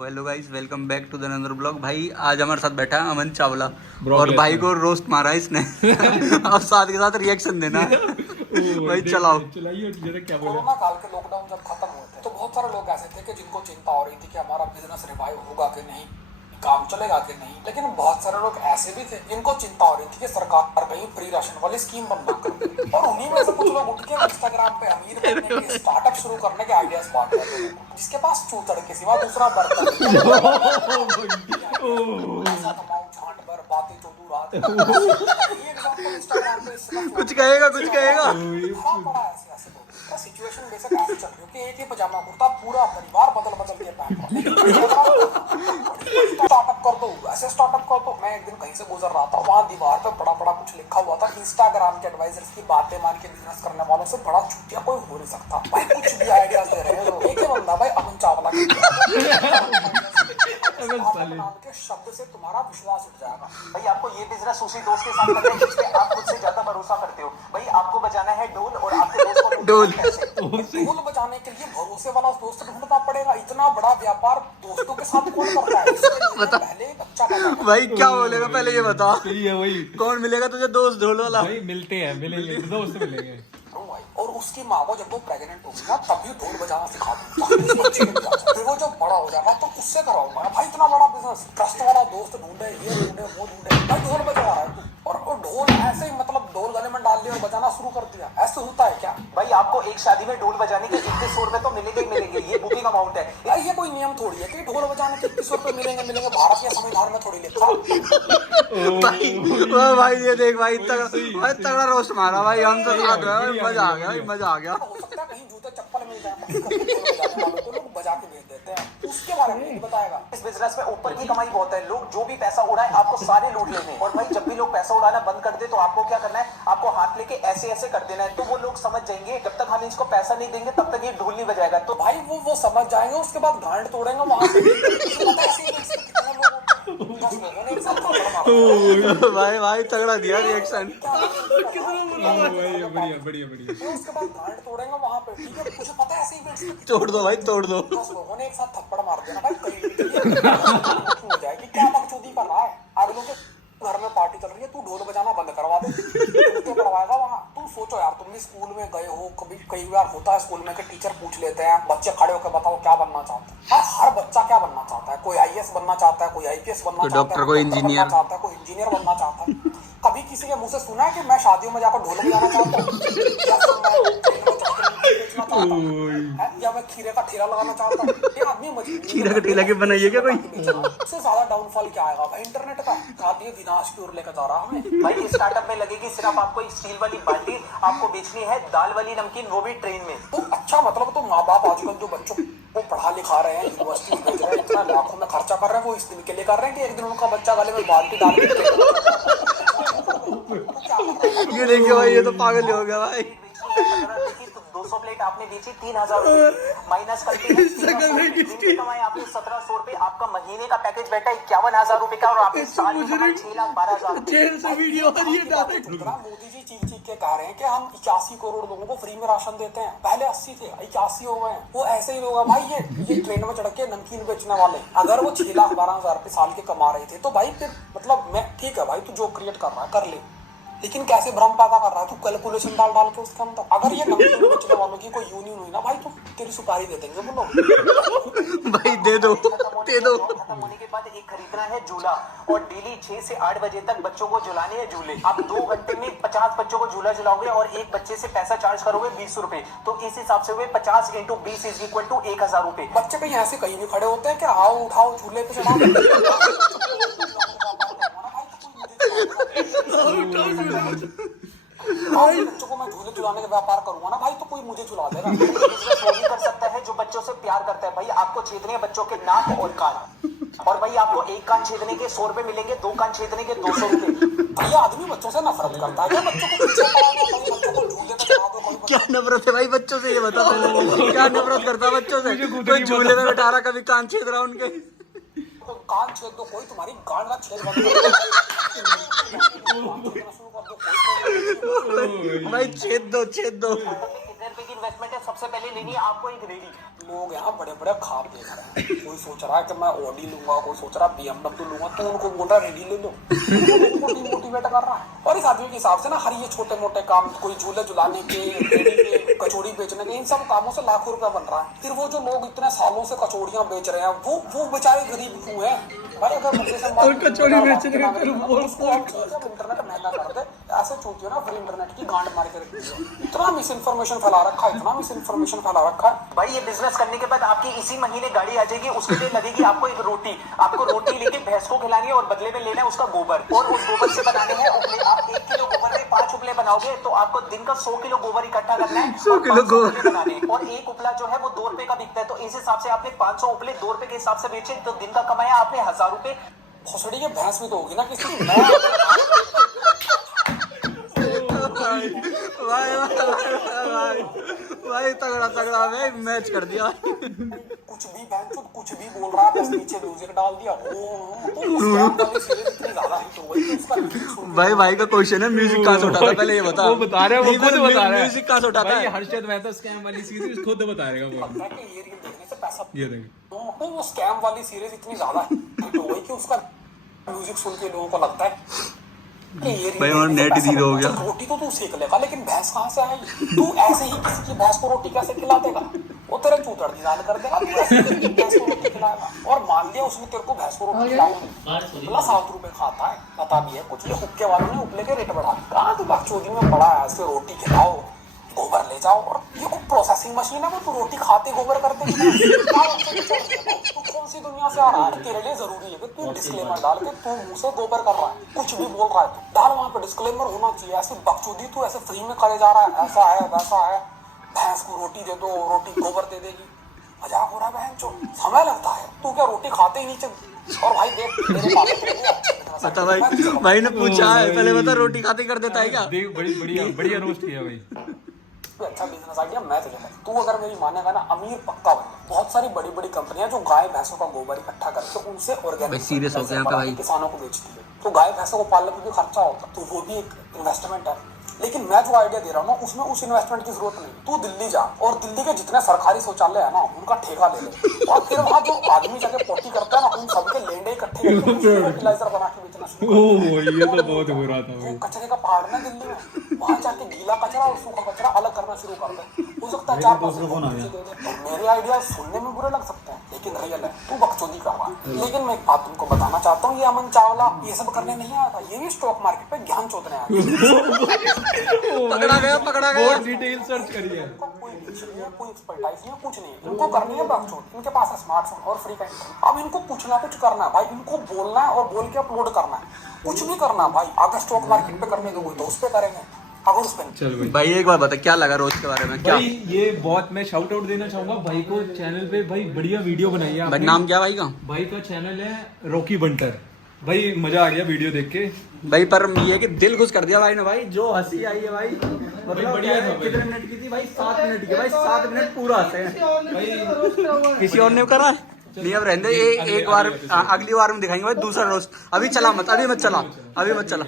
Hello guys, welcome back to the another blog. भाई आज हमारे साथ बैठा है अमन चावला ब्लॉग और भाई लेते को रोस्ट मारा है इसने। अब साथ के साथ रिएक्शन देना है। भाई चलाओ। चलाइए क्या बोला। कोरोना काल के लॉकडाउन जब खत्म हुए थे तो बहुत सारे लोग ऐसे थे कि जिनको चिंता हो रही थी कि हमारा बिजनेस रिवाइव होगा कि नहीं, काम चलेगा कि नहीं। लेकिन बहुत सारे लोग ऐसे भी थे जिनको चिंता हो रही थी कि सरकार कहीं फ्री राशन वाली स्कीम बंद ना करे। और उन्हीं में से कुछ लोग उठ के इंस्टाग्राम पे अमीर बनने के स्टार्टअप शुरू करने के आइडियाज बांट रहे थे, जिसके पास चूतड़ के सिवा दूसरा बर्तन पैसा कमाऊं झांट भर बातें तो दूर आते। ये एग्जांपल इंस्टाग्राम पे इसका कुछ कहेगा कुछ कहेगा। हाँ, बड़ा ऐसे ऐसे लोग का सिचुएशन बेशक ऐसे चल रही है कि एक ही पजामा कुर्ता पूरा परिवार बदल बदल के पहन रहा है। स्टार्टअप कर दो, ऐसे स्टार्टअप कर दो। मैं एक दिन कहीं से गुजर रहा था, वहाँ दीवार पे बड़ा बड़ा कुछ लिखा हुआ था, इंस्टाग्राम के एडवाइजर्स की बातें मान के बिजनेस करने वालों से बड़ा चूतिया कोई हो नहीं सकता। भाई कुछ भी आइडियाज दे रहे हैं लोग। एक ही बंदा भाई अमन चावला नाम के शब्द से तुम्हारा विश्वास उठ जाएगा। भाई आपको ये बिजनेस उसी दोस्त के साथ करना है जिसपे आप खुद से ज्यादा भरोसा करते हो। भाई आपको बजाना है ढोल और आपके दोस्त को ढोल। ढोल बजाने के लिए भरोसे वाला दोस्त ढूंढना पड़ेगा। इतना बड़ा व्यापार दोस्तों के साथ कौन करता है? पहले बच्चा पैदा करो। भाई क्या बोलेगा पहले ये बता। सही है वही। कौन मिलेगा तुझे दोस्त ढोल वाला? भाई मिलते हैं, मिलेंगे दोस्त मिलेंगे। और उसकी माँ को जब वो प्रेग्नेंट होगी ना तभी ढोल बजाना सिखा दूंगा। फिर वो जब बड़ा हो जाएगा तो उससे करवाऊंगा। भाई इतना बड़ा बिजनेस, ट्रस्ट वाला दोस्त ढूंढे, ये ढूंढे, वो ढूंढे, भाई ढोल बजा रहा है तू। और ढोल ऐसे ही मतलब ढोल गले में डाल दिया और बजाना शुरू कर दिया। ऐसे होता है क्या? भाई आपको एक शादी में ढोल बजाने के 2100 रुपए तो मिलेंगे ही मिलेंगे। ये बुकिंग अमाउंट है। यार ये कोई नियम थोड़ी है कि ढोल बजाने के 21 रुपए मिलेंगे। भारत या संविधान में थोड़ी लिखा। भाई ओ भाई ये देख भाई तगड़ा रोस्ट मारा भाई। हम तो साथ में भाई, मजा आ गया भाई, मजा आ गया। हो सकता है कहीं जूते चप्पल मिल जाए तो लोग बजा के भेज देते हैं। उसके बारे में नहीं बताएगा। इस बिजनेस में ऊपर की कमाई बहुत है। लोग जो भी पैसा उड़ाए आपको सारे लूट लेने। और भाई जब भी लोग पैसा उड़ाना बंद कर दे तो आपको क्या करना है? आपको हाथ लेके ऐसे ऐसे कर देना है। तो वो लोग समझ जाएंगे जब तक हम इसको पैसा नहीं देंगे तब तक ये ढोल नहीं बजाएगा। तो भाई वो समझ जाएंगे। उसके बाद गांड तोड़ेंगे वहां भाई भाई तगड़ा दिया रिएक्शन। बढ़िया बढ़िया बढ़िया। उसके बाद गांड तोड़ेंगे वहां पे। ठीक है, मुझे पता है ऐसे ही तोड़ दो भाई, तोड़ दो। 10 लोगों ने एक साथ थप्पड़ मार देना भाई। हो जाएगी क्या बकचोदी कर रहा है? अगलों के घर में पार्टी चल रही है, तू ढोल बजाना बंद करवा दे। तू करवाएगा वहाँ? तुम सोचो यार, तुम भी स्कूल में गए हो कभी। कई बार होता है स्कूल में कि टीचर पूछ लेते हैं, बच्चे खड़े होकर बताओ क्या बनना चाहते हैं। हर बच्चा क्या बनना चाहता है? कोई IAS बनना चाहता है, कोई IPS बनना चाहता है, डॉक्टर, कोई इंजीनियर चाहता है, कोई इंजीनियर बनना चाहता है। कभी किसी के मुंह से सुना है कि मैं शादियों में जाकर ढोल बजाना चाहता हूँ, या फिर मैं ट्रेन में चढ़ के बेचना चाहता हूँ, या मैं खीरे का ठेला लगाना चाहता हूँ? ये आदमी मजबूर खीरा का ठेला के बनाइए क्या कोई? सबसे ज्यादा डाउनफॉल क्या आएगा भाई? इंटरनेट का। खाद्य विनाश की ओर लेकर जा रहा हमें। भाई इस स्टार्टअप में लगेगी सिर्फ आपको एक स्टील वाली बाल्टी। आपको बेचनी है दाल वाली नमकीन, वो भी ट्रेन में। तो अच्छा मतलब तो माँ बाप आजकल जो बच्चों को पढ़ा लिखा रहे हैं, यूनिवर्सिटी भेज रहे हैं, इतना लाखों में खर्चा कर रहे हैं, वो इस दिन के लिए कर रहे हैं कि एक दिन उनका बच्चा गले में बाल्टी डाल के ये देखिए भाई, ये तो पागल ही हो गया भाई। 200 प्लेट आपने बेची 3000 रुपए माइनस करके कमाए आपने 1700 रुपए। आपका महीने का पैकेज बैठा 51,000 रुपए का और आपने साल में कमाई 6,12,000। मोदी जी चीख चीख के कह रहे हैं कि हम 81 करोड़ लोगों को फ्री में राशन देते हैं। पहले 80 थे, 81 हो गए हैं। वो ऐसे ही लोग हैं भाई। ये ट्रेन में चढ़ के नमकीन बेचने वाले, अगर वो 6,12,000 रुपए साल के कमा रहे थे तो भाई फिर मतलब मैं ठीक है भाई, तू जो क्रिएट कर रहा है कर ले, लेकिन कैसे भ्रम पैदा कर रहा है तू? कैलकुलेशन डाल के उसके अंदर। अगर ये नमकीन बेचने वालों की कोई यूनियन हुई ना भाई तो तेरी सुपारी दे देंगे वो लोग। भाई दे दो, दे दो। खत्म होने के बाद एक खरीदना है झूला और डेली 6 से 8 बजे तक बच्चों को झुलाने हैं झूले। आप 2 घंटे में 50 बच्चों को झूला झुलाओगे और एक बच्चे से पैसा चार्ज करोगे 20 रुपए। तो इस हिसाब से हुए 50 × 20 इज इक्वल टू 1,000 रुपए। बच्चे कहीं ऐसे कहीं भी खड़े होते हैं कि आओ उठाओ झूले पे चढ़ा बच्चों को मैं झूले झुलाने का व्यापार करूंगा ना भाई तो कोई मुझे झुला देगा। वो भी कर सकता है जो बच्चों से प्यार करता है। भाई आपको छेदने हैं बच्चों के नाक और कान। और भाई आपको एक कान छेदने के 100 रुपए मिलेंगे, 2 कान छेदने के 200 रुपए। ये आदमी बच्चों से नफरत करता है क्या? बच्चों को पीछे पड़ाओ, कोई बच्चों को झूले पे चढ़ा दो, कोई क्या नफरत है भाई बच्चों से? ये बता पहले, क्या नफरत करता है बच्चों से? कोई झूले में बैठा रहा, कभी कान छेद रहा उनके। तो कान छेद दो, कोई तुम्हारी गांड का छेद बंद कर दो। भाई छेद दो, छेद दो। 30,000 रुपए की इन्वेस्टमेंट है, सबसे पहले लेनी है आपको एक रेडी। लोग यहाँ बड़े बड़े ख्वाब देख रहे हैं, कोई सोच रहा है कि मैं ऑडी लूंगा, कोई सोच रहा है BMW लूंगा, तो उनको बोल रहा है रेडी ले लो। उनको डिमोटिवेट कर रहा है। और इस आदमी के हिसाब से ना हर ये छोटे मोटे काम, कोई झूले झुलाने के, रेडी के, कचौड़ी बेचने के, इन सब कामों से लाखों रुपया बन रहा है। फिर वो जो लोग इतने सालों से कचौड़ियां बेच रहे हैं, वो बेचारे गरीब क्यों है भाई? अगर मुझे से कचौड़ी बेचने का इंटरनेट महंगा कर दे, ऐसे चूतियों ना फिर इंटरनेट की गांड मार के रखी है। इतना मिस इन्फॉर्मेशन फैला रखा है, इतना मिस इन्फॉर्मेशन फैला रखा है। भाई ये बिजनेस करने के बाद आपकी इसी महीने गाड़ी आ जाएगी, उसके लिए लगेगी आपको एक रोटी। आपको रोटी लेके भैंस को खिलानी है और बदले में लेना है उसका गोबर, और उस गोबर से बनाने हैं उपले। आप 1 किलो गोबर में 5 उपले बनाओगे तो आपको दिन का 100 किलो गोबर इकट्ठा करना है, 100 किलो गोबर बनाने हैं। और एक उपला जो है वो 2 रुपए का बिकता है, तो इस हिसाब से आपने 500 उपले 2 रुपए के हिसाब से बेचे तो दिन का कमाया आपने 1000 रुपए। भोसड़ी की भैंस भी तो होगी ना किसी की। भाई तगड़ा तगड़ा भाई मैच कर दिया। कुछ भी बहन कुछ भी बोल रहा है, बस नीचे म्यूजिक डाल दिया। भाई का क्वेश्चन है, म्यूजिक कहाँ से उठा था पहले ये बता। वो बता रहा है, वो खुद बता रहा है म्यूजिक कहाँ से उठा था। भाई हर्षद मेहता स्कैम वाली सीरीज खुद बता रहेगा वो। ये रील देखने से पैसा, ये देख तो वो स्कैम वाली सीरीज इतनी ज्यादा हिट हो गई कि उसका म्यूजिक सुन के लोगों को लगता है कि ये भाई और नेट जीरो हो गया। रोटी तो तू सेक लेगा, लेकिन भैंस कहाँ से आई? तू ऐसे ही किसी की भैंस को रोटी कैसे खिला देगा? वो तेरे चूतड़ की दाल कर देगा, तू ऐसे ही किसी की भैंस को रोटी खिलाएगा। और मान लिया उसने तेरे को भैंस को रोटी खिलाई, बोला 7 रुपए खाता है, पता भी है कुछ। ये हुक्के वालों ने उपले के रेट बढ़ा दिए। कहाँ तू बकचोदी में बड़ा है, ऐसे रोटी खिलाओ, गोबर ले जाओ। और ये कोई प्रोसेसिंग मशीन है वो तू रोटी खाते गोबर करते? तू कौन सी दुनिया से आ रहा है? तेरे लिए जरूरी है कि तू डिस्क्लेमर डाल के तू मुंह से गोबर कर रहा है, कुछ भी बोल रहा है तू डाल वहाँ पे डिस्क्लेमर होना चाहिए। ऐसी बकचोदी तू ऐसे फ्री में करे जा रहा है, ऐसा है वैसा है, भैंस को रोटी दे दो, रोटी गोबर दे देगी। मजाक हो रहा है बहन चो, समय लगता है। तू क्या रोटी खाते ही नीचे? और भाई देख तेरे पापा बता भाई ने पूछा है पहले, बता रोटी खाते कर देता है क्या? देख बढ़िया रोस्ट किया भाई। अच्छा बिजनेस आइडिया मैं तुझे बताऊं। तू अगर मेरी मानेगा ना, अमीर पक्का बन। बहुत सारी बड़ी बड़ी कंपनियां जो गाय भैंसों का गोबर इकट्ठा करके उनसे ऑर्गेनिक सीरियस हो गया भाई, किसानों को बेचती है। तो गाय भैंसों को पालने में भी खर्चा होता, तो वो भी एक इन्वेस्टमेंट है। लेकिन मैं जो आइडिया दे रहा हूँ ना, उसमें उस इन्वेस्टमेंट की जरूरत नहीं। तू दिल्ली जा और दिल्ली के जितने सरकारी शौचालय है ना, उनका ठेका ले ले, और फिर वहाँ जो आदमी जाके पोटी करता है ना, उन सबके लेंडे इकट्ठे करके फर्टिलाइजर बना के बेचना शुरू। ये तो बहुत हो रहा था भाई। कचरे का पहाड़ ना दिल्ली में, वहाँ जाके गीला कचरा और सूखा कचरा अलग करना शुरू कर दे। हो सकता है 4-5 दे दे। मेरे आइडिया सुनने में बुरे लग सकते हैं, लेकिन रियल है। तू बकचोदी कर रहा है। लेकिन मैं एक बात तुमको बताना चाहता हूँ, ये अमन चावला ये सब करने नहीं आया था, ये भी स्टॉक मार्केट पे ज्ञान चोदने आया। पकड़ा गया बहुत डिटेल सर्च करी है। कोई एक्सपर्टाइज नहीं, कुछ नहीं। इनको करनी है बकचोद, इनके पास है स्मार्टफोन और फ्री का इंटरनेट। अब इनको कुछ ना कुछ करना है भाई, इनको बोलना है और बोल के अपलोड करना है, कुछ भी करना है भाई। अगर स्टॉक मार्केट पे करने को तो उस पे करेंगे, अगर उस पे चल भाई एक बार बता क्या लगा रोज के बारे में? क्या भाई ये बहुत मैं शाउट आउट देना चाहूंगा भाई को, चैनल पे भाई बढ़िया वीडियो बनाई है भाई। नाम क्या भाई का? भाई का चैनल है रॉकी बंटर। भाई मजा आ गया वीडियो देख के भाई, पर ये कि दिल खुश कर दिया भाई ने भाई, जो हंसी आई है भाई। मतलब बढ़िया था भाई। कितने मिनट की थी भाई? 7 मिनट की भाई, 7 मिनट पूरा हंसे हैं। किसी और ने करा है? नहीं अब रहने दे, एक बार अगली बार में दिखाएंगे भाई दूसरा रोस्ट। अभी चला मत, अभी मत चला।